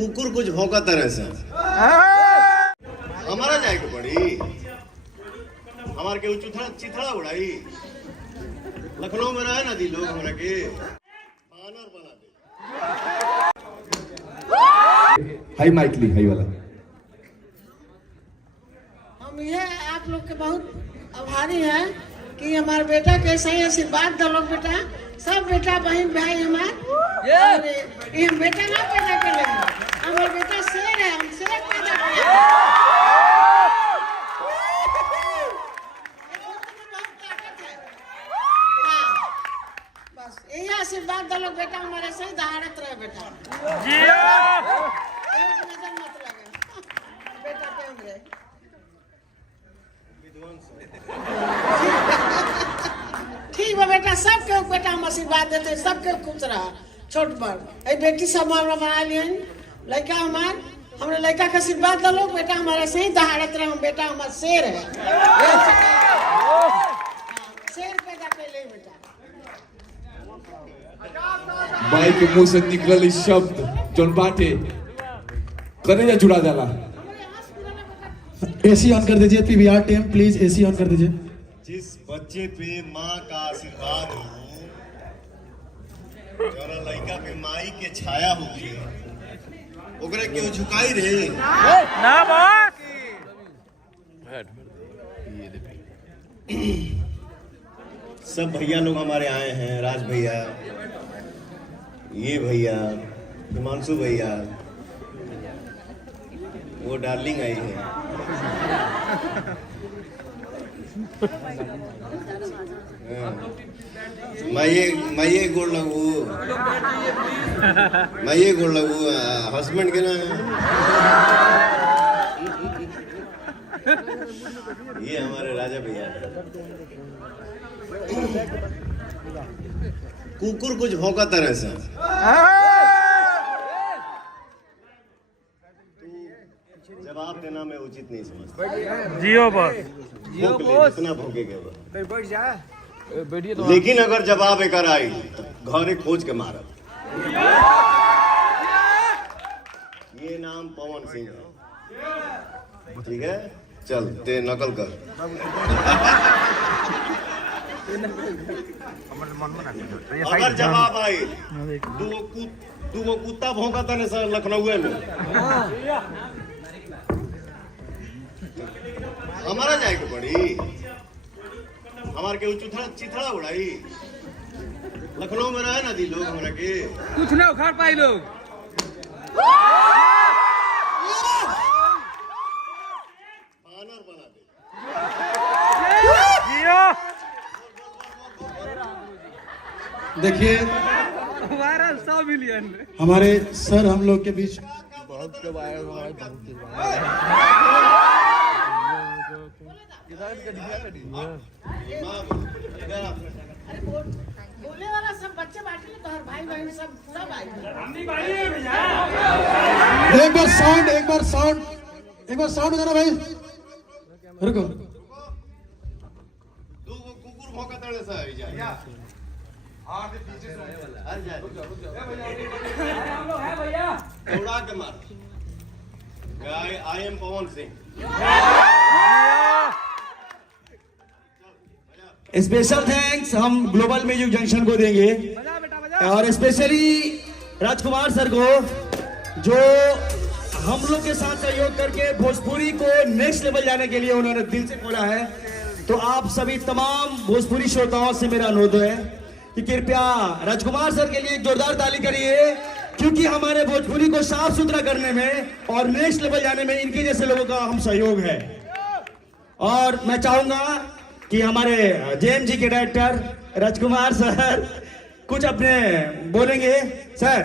कुकुर कुछ भौंका तरह से हमारा जाए के पड़ी। हमारे के चिथड़ा उड़ाई लखनऊ में रहे ना दी लोग हमरा के बानर बना दे। हाई माइकली हाई वाला। हम ये आप लोग के बहुत आभारी हैं कि हमारे बेटा के सही आशीर्वाद दो लोग बेटा, सब बेटा बहन भाई हमारे ये बेटा ना पैदा कर लेंगे। हमारा बेटा शेर है, हम शेर पैदा किए। बस यही आशीर्वाद दो लोग बेटा, हमारे सही दहाड़त रहे बेटा। नजर मत लगे बेटा के हमरे। ठीक है बेटा, सबके बेटा हम आशीर्वाद देते, सबके खुश रहा। छोट बड़ बेटी सब हमारा बना लिए लड़का हमार, हमने लड़का का आशीर्वाद दो लोग बेटा, हमारे सही दहाड़त रहे। हम बेटा हमारा शेर है, शेर पैदा कर ले बेटा। भाई के मुंह से निकलल इस शब्द जोन बाटे कनेजा जुड़ा जाला। एसी ऑन कर दीजिए PVR team, please AC on कर दीजिए। जिस बच्चे पे माँ का आशीर्वाद हो, जरा लड़का पे माई के छाया होगी, ओकरे क्यों झुकाई रे ना बात। सब भैया लोग हमारे आए हैं, राज भैया, ये भैया, हिमांशु भैया, वो डार्लिंग आई है। मैं गोड़ लगू हस्बैंड के ना। ये हमारे राजा भैया। कुकुर कुछ भौंका तरह से जवाब देना मैं उचित नहीं समझता। जियो बस इतना भौंकेगा बैठ जा। लेकिन अगर जवाब एक आई तो घरे खोज के मारब। ये नाम पवन सिंह है, ठीक है? चल ते नकल कर। अगर जवाब आई दो कुत्ता भौंका था सर लखनऊ में, हमारा जाए के पड़ी। हमारे के चिथड़ा उड़ाई लखनऊ में रहे ना दी लोग हमरा के कुछ ना उखाड़ पाई लोग। बानर बना दे। देखिए वायरल 100 मिलियन हमारे सर हम लोग के बीच बोले वाला सब बच्चे बांटे तो हर भाई बहन सब आए। एक बार साउंड बजाना भाई। रुको दो कुकुर भौंका तड़े सा आई जा। उड़ा के मार। Guy I am Pawan Singh. Special thanks हम ग्लोबल म्यूजिक जंक्शन को देंगे और स्पेशली राजकुमार सर को, जो हम लोग के साथ सहयोग करके भोजपुरी को नेक्स्ट लेवल जाने के लिए उन्होंने दिल से खोला है। तो आप सभी तमाम भोजपुरी श्रोताओं से मेरा अनुरोध है कि कृपया राजकुमार सर के लिए एक जोरदार ताली करिए, क्योंकि हमारे भोजपुरी को साफ सुथरा करने में और नेक्स्ट लेवल जाने में इनके जैसे लोगों का हम सहयोग है। और मैं चाहूंगा कि हमारे जेएम जी के डायरेक्टर राजकुमार सर कुछ अपने बोलेंगे। सर